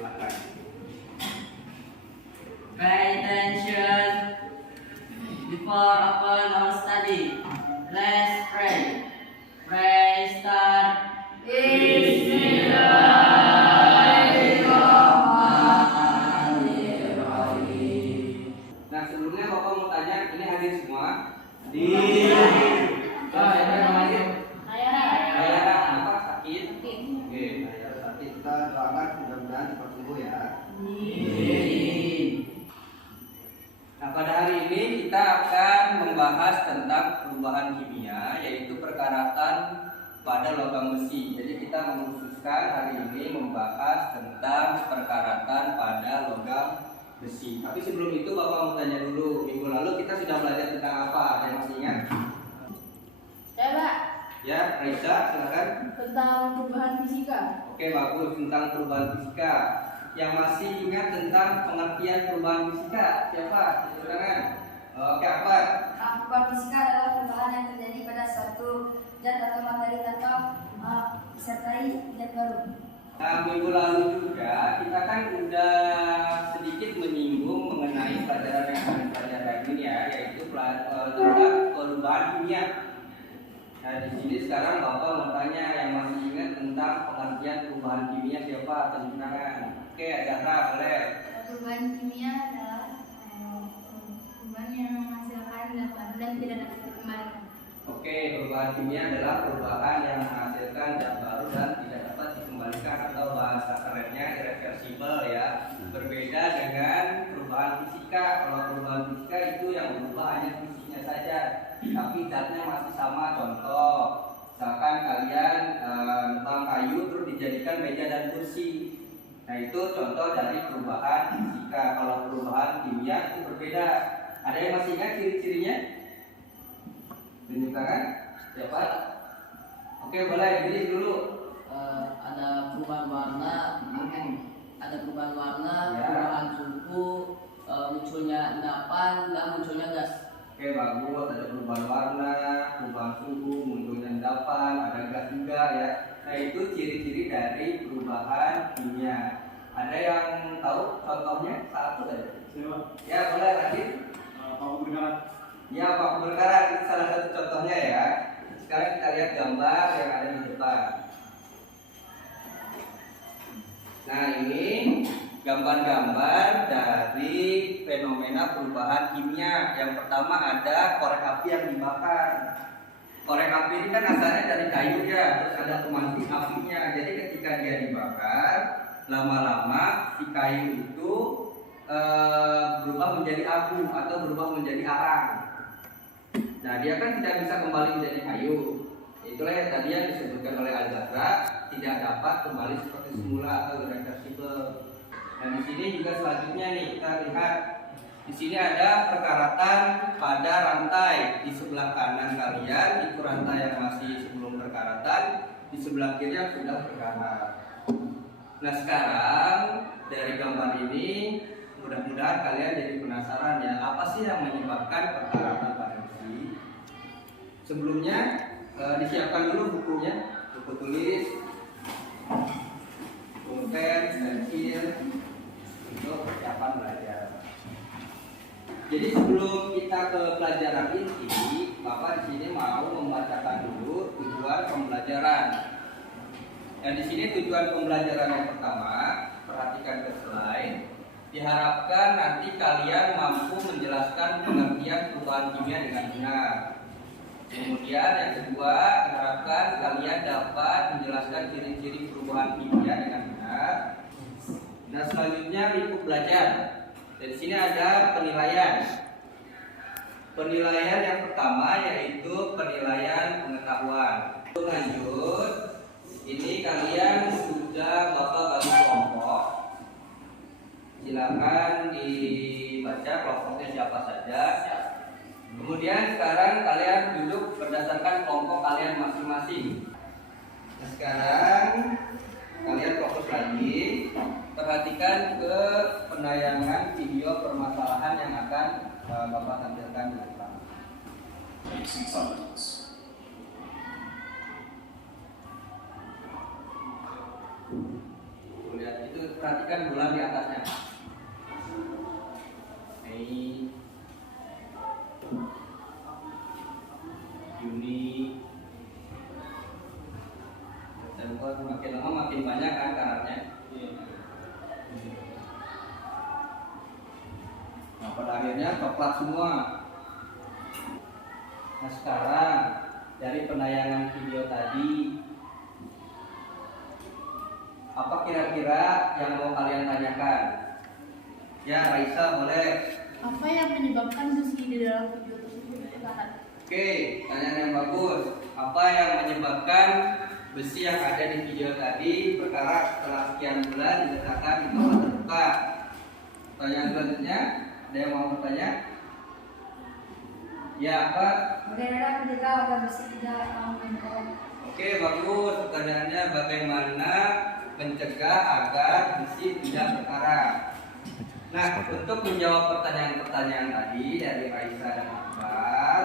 Silakan. Pay attention before open our study. Let's pray. Pray start. Nah, sebelumnya Bapak mau tanya, ini hadir semua? Di. Siapa namanya? Saya. Saya apa sakit? Sakit. Oke, saya sakit. Kita doakan mudah-mudahan cepat sembuh ya. Nah, pada hari ini kita akan membahas tentang perubahan kimia, yaitu perkaratan pada logam besi. Jadi kita mengkhususkan hari ini membahas tentang perkaratan pada logam besi. Tapi sebelum itu Bapak mau tanya dulu, minggu lalu kita sudah belajar tentang apa? Ada yang masih ingat? Saya, Pak. Ya, Raisa, silakan. Tentang perubahan fisika. Oke, bagus, tentang perubahan fisika. Yang masih ingat tentang pengertian perubahan fisika? Siapa? Silakan. Oke, apa? Perubahan fisika adalah perubahan yang terjadi pada suatu zat atau materi atau disertai zat baru. Nah, minggu lalu juga kita kan udah sedikit menyinggung mengenai pelajaran yang kami pelajari ini ya, yaitu tentang perubahan kimia. Nah, di sini sekarang Bapak mau tanya yang masih ingat tentang pengertian perubahan kimia siapa? Tunjuk tangan. Oke, Zahra, boleh. Perubahan kimia adalah perubahan yang menghasilkan zat baru dan tidak dapat dikembalikan. Oke, perubahan kimia adalah perubahan yang menghasilkan zat baru dan tidak dapat dikembalikan atau bahasa kerennya irreversible ya. Berbeda dengan perubahan fisika. Kalau perubahan fisika itu yang berubah hanya fisiknya saja, tapi zatnya masih sama. Contoh, misalkan kalian nebang kayu terus dijadikan meja dan kursi. Nah, itu contoh dari perubahan fisika. Kalau perubahan kimia itu berbeda. Ada yang masih ingat ciri-cirinya? Tunjuk tangan. Siapa? Oke, boleh diri dulu. Ada perubahan warna, ada perubahan warna, Ya. perubahan suhu, munculnya endapan dan munculnya gas. Oke, bagus. Ada perubahan warna, perubahan suhu, munculnya endapan, ada gas juga ya. Nah, itu ciri-ciri dari perubahan kimia. Ada yang tahu contohnya? Satu saja. Ya, boleh lanjut. Ya, Pak berkarat itu salah satu contohnya ya. Sekarang kita lihat gambar yang ada di depan. Nah, ini gambar-gambar dari fenomena perubahan kimia. Yang pertama ada korek api yang dibakar. Korek api ini kan asalnya dari kayu ya, terus ada pemantik apinya. Jadi ketika dia dibakar, lama-lama si kayu itu berubah menjadi abu atau berubah menjadi arang. Nah, dia kan tidak bisa kembali menjadi kayu. Itulah yang tadi yang disebutkan oleh Al-Zahra, tidak dapat kembali seperti semula atau irreversible. Dan di sini juga selanjutnya nih kita lihat di sini ada perkaratan pada rantai. Di sebelah kanan kalian itu rantai yang masih sebelum perkaratan, di sebelah kiri yang sudah berkarat. Nah, sekarang dari gambar ini mudah-mudahan kalian jadi penasaran ya, apa sih yang menyebabkan perkaratan pada besi? Sebelumnya disiapkan dulu bukunya, buku tulis, pulpen, pensil untuk persiapan belajar. Jadi sebelum kita ke pelajaran inti, Bapak di sini mau membacakan dulu tujuan pembelajaran. Dan di sini tujuan pembelajaran yang pertama, perhatikan ke slide. Diharapkan nanti kalian mampu menjelaskan pengertian perubahan kimia dengan benar. Kemudian yang kedua, diharapkan kalian dapat menjelaskan ciri-ciri perubahan kimia dengan benar. Nah, selanjutnya lingkup belajar. Di sini ada penilaian. Penilaian yang pertama yaitu penilaian pengetahuan. Untuk lanjut, ini kalian sudah Bapak bagi kelompok. Silakan dibaca kelompoknya siapa saja. Kemudian sekarang kalian duduk berdasarkan kelompok kalian masing-masing. Nah, sekarang kalian fokus lagi, perhatikan ke penayangan video permasalahan yang akan Bapak tampilkan di depan. Lihat itu, perhatikan perhatikan bulan di atasnya. Mei, Juni, September, makin lama makin banyak kan karatnya. Nah, pada akhirnya coklat semua. Nah, sekarang dari penayangan video tadi, apa kira-kira yang mau kalian tanyakan? Ya, Raisa boleh. Apa yang menyebabkan besi di dalam video tersebut bertahan? Oke, pertanyaan yang bagus. Apa yang menyebabkan besi yang ada di video tadi berkarat setelah sekian bulan diletakkan di tempat terbuka? Pertanyaan selanjutnya, ada yang mau bertanya? Ya, apa? Bagaimana mencegah agar besi tidak membengkak? Oke, bagus. Pertanyaannya bagaimana mencegah agar besi tidak berkarat? Nah, untuk menjawab pertanyaan-pertanyaan tadi dari Raisa dan Akbar,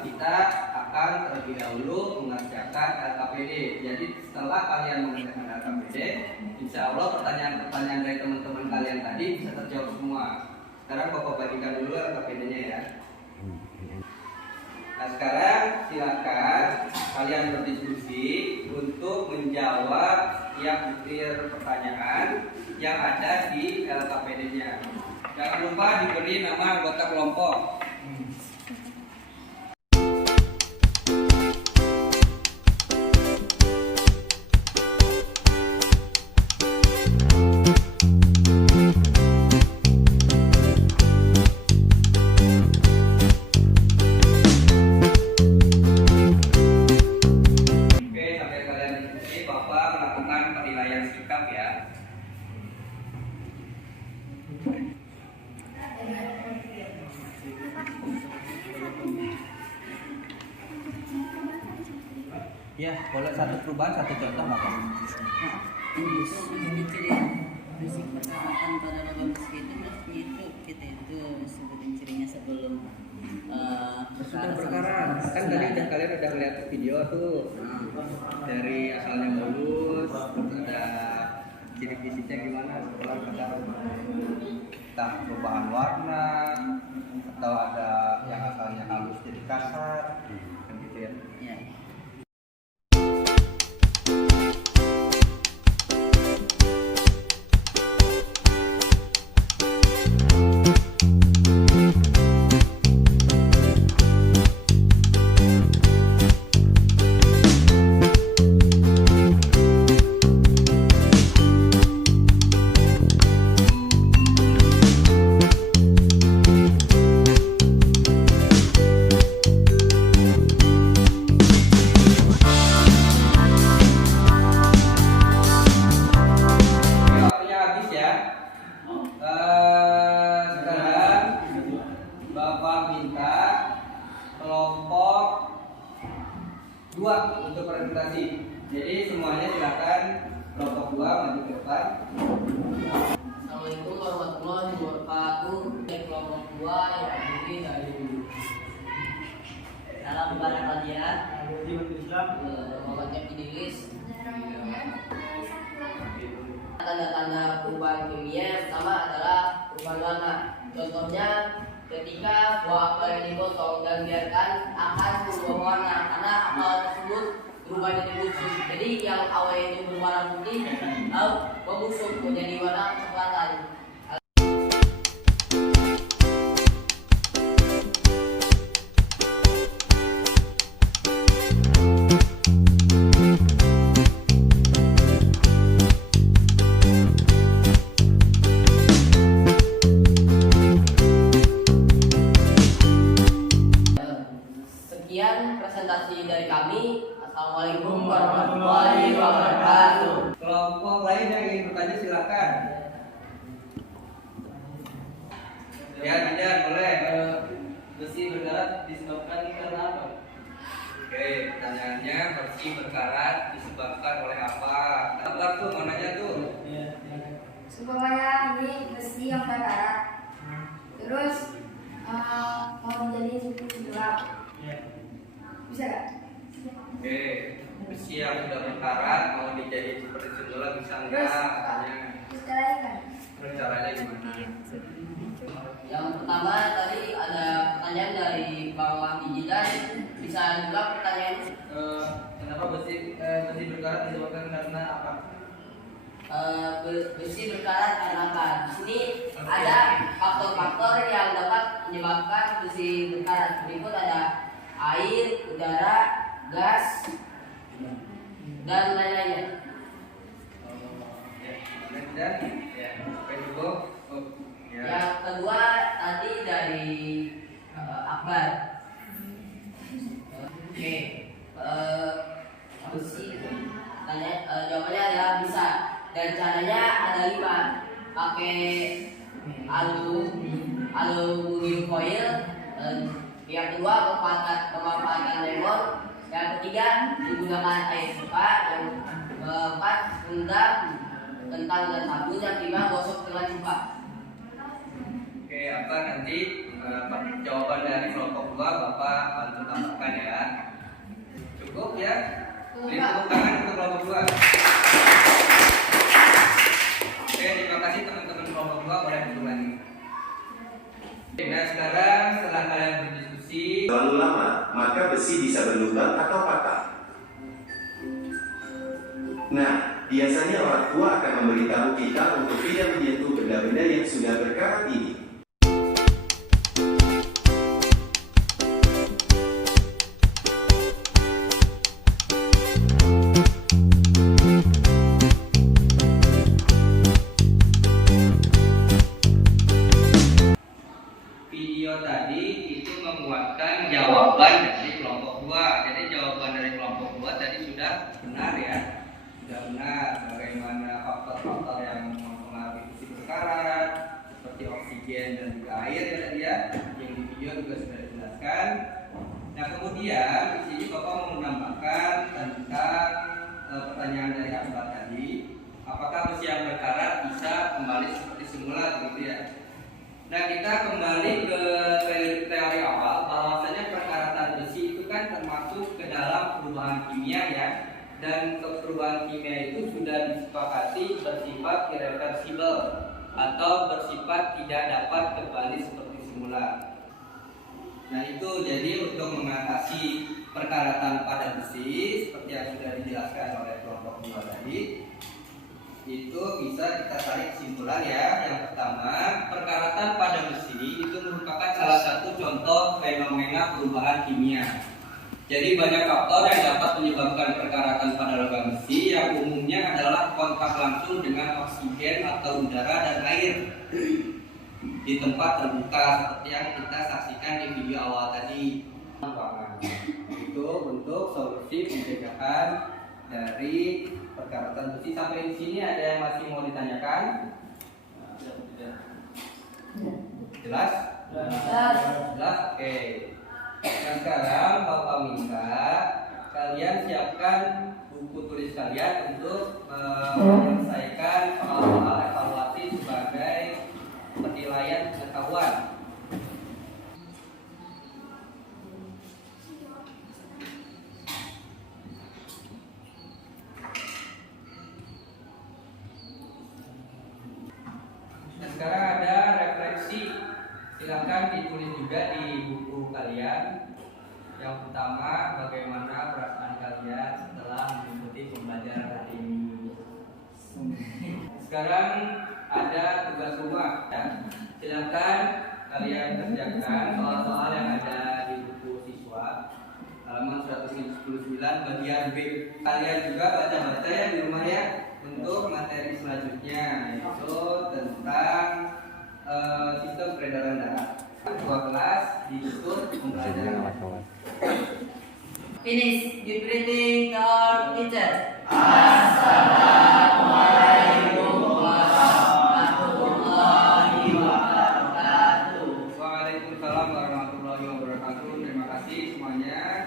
kita akan terlebih dahulu mengerjakan LKPD. Jadi setelah kalian mengerjakan LKPD, insya Allah pertanyaan-pertanyaan dari teman-teman kalian tadi bisa terjawab semua. Sekarang Bapak bagikan dulu LKPD-nya ya. Nah, sekarang silakan kalian berdiskusi untuk menjawab setiap butir pertanyaan yang ada di LKPD-nya. Jangan lupa diberi nama anggota kelompok. Ya, boleh satu perubahan, satu contoh apa? Besi perkataan pada logam besi itu kita itu sebutin cirinya sebelum Sudah berkarat. Kan tadi kalian udah lihat video tuh dari asalnya mulus, terus ada ciri fisiknya gimana setelah berkarat. Entah perubahan warna atau ada yang asalnya halus jadi kasar, kan gitu ya. ya. Untuk presentasi. Jadi semuanya silakan kelompok 2 maju ke depan. Assalamualaikum warahmatullahi wabarakatuh. Kelompok 2 yang terdiri dari dalam barang kajian Muhammad Idris. Tanda-tanda perubahan kimia yang pertama adalah perubahan warna. Contohnya ketika buah apel yang dipotong dan biarkan akan berubah warna karena apel tersebut berubah jadi busuk. Jadi yang awalnya itu berwarna putih lalu membusuk menjadi warna kecoklatan. Sekian presentasi dari kami. Assalamualaikum warahmatullahi wabarakatuh. Kelompok lain yang ingin bertanya silakan. Ya, Bidan boleh. Besi berkarat disebabkan karena apa? Oke, pertanyaannya besi berkarat disebabkan oleh apa? Tabrak tuh mananya tuh? Supaya ini besi yang berkarat, terus mau menjadi suku gelap, bisa gak? Oke, besi yang sudah berkarat mau dijadiin seperti sundula bisa Terus enggak? Katanya. diceraikan? Terus caranya gimana? Yang pertama tadi ada pertanyaan dari Bang Wahdi Jidan, bisa juga pertanyaan Kenapa besi berkarat disebabkan karena apa? besi berkarat karena apa? Di sini ada faktor-faktor yang dapat menyebabkan besi berkarat. Berikut ada air, udara, gas, dan lain-lainnya. Dan ya, oke cukup. Ya. Yang kedua tadi dari Akbar. Oke, besi. Jawabannya adalah bisa. Dan caranya ada 5. Pakai aluminium foil. Yang kedua pemanfaatan lemon. Yang ketiga menggunakan air pipa. Yang keempat rendam kentang dan sabun. Yang kelima gosok dengan pipa. Oke, apa nanti jawaban dari kelompok 2 Bapak bantu tambahkan ya. Cukup ya? Beri tepuk tangan untuk kelompok 2. Oke, terima kasih teman-teman kelompok 2, boleh duduk lagi. Oke, nah sekarang setelah kalian berdiskusi, terlalu lama, maka besi bisa berlubang atau patah. Nah, biasanya orang tua akan memberitahu kita untuk tidak menyentuh benda-benda yang sudah berkarat ini. video tadi itu menguatkan jawaban dari kelompok 2. Jadi jawaban dari kelompok 2 tadi sudah benar ya. Sudah benar bagaimana faktor-faktor yang mempengaruhi besi berkarat seperti oksigen dan juga air ya tadi ya. Yang di video juga sudah dijelaskan. Nah kemudian di sini Bapak mau menambahkan tentang pertanyaan dari Akbar tadi, apakah besi yang berkarat bisa kembali seperti semula begitu ya? Nah kita kembali ke teori awal bahwasanya perkaratan besi itu kan termasuk ke dalam perubahan kimia ya, dan perubahan kimia itu sudah disepakati bersifat irreversible atau bersifat tidak dapat kembali seperti semula. Nah itu jadi untuk mengatasi perkaratan pada besi seperti yang sudah dijelaskan oleh kelompok 2 tadi, itu bisa kita tarik kesimpulan ya. Yang pertama, perkaratan pada besi itu merupakan salah satu contoh fenomena perubahan kimia. Jadi banyak faktor yang dapat menyebabkan perkaratan pada logam besi yang umumnya adalah kontak langsung dengan oksigen atau udara dan air di tempat terbuka seperti yang kita saksikan di video awal tadi. Itu untuk solusi pencegahan dari perkaratan besi. Sampai di sini ada yang masih mau ditanyakan? Jelas? Jelas? Oke. Nah sekarang Bapak minta kalian siapkan buku tulis kalian untuk menyelesaikan soal-soal evaluasi sebagai penilaian pengetahuan. Nah sekarang ada refleksi, silahkan ditulis juga di buku kalian. Yang pertama, bagaimana perasaan kalian setelah mengikuti pembelajaran hari ini. Sekarang ada tugas rumah ya. Silahkan kalian kerjakan soal-soal yang ada di buku siswa halaman 199 bagian B. Kalian juga baca-baca ya di rumah ya untuk materi selanjutnya, yaitu tentang sistem peredaran darah. Ketua kelas ditutup pembelajaran. Finish. Give greeting to our teacher. Waalaikumsalam warahmatullahi wabarakatuh. Terima kasih semuanya.